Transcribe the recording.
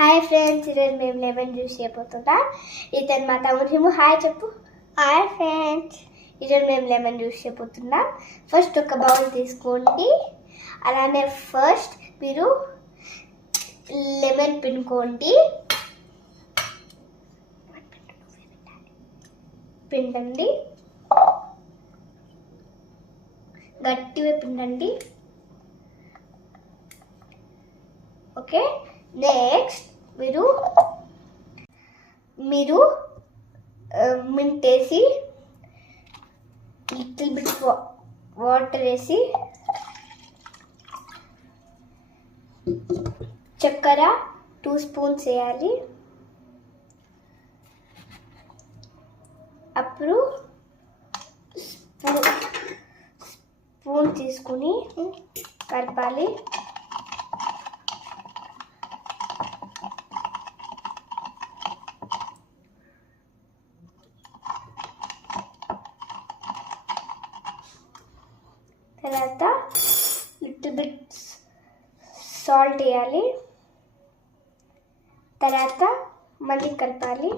Hi friends, ఈరోజు మేము lemon juice చేయబోతున్నా. ఇతను మా తమ్ముడు. హాయ్ చెప్పు. హాయ్ ఫ్రెండ్స్, ఈరోజు మేము లెమన్ జ్యూస్ చేయబోతున్నాం. ఫస్ట్ ఒక బౌల్ తీసుకోండి. అలానే ఫస్ట్ మీరు లెమన్ పిండుకోండి. పిండండి, గట్టిగా పిండండి. ఓకే, నెక్స్ట్ మీరు మింట్ వేసి లిటిల్ బిట్ వాటర్ వేసి చక్కెర 2 స్పూన్స్ వేయాలి. అప్పుడు స్పూన్ తీసుకుని కలపాలి. తర్వాత లిటిల్ బిట్ సాల్ట్ వేయాలి. తర్వాత మళ్ళీ కలపాలి.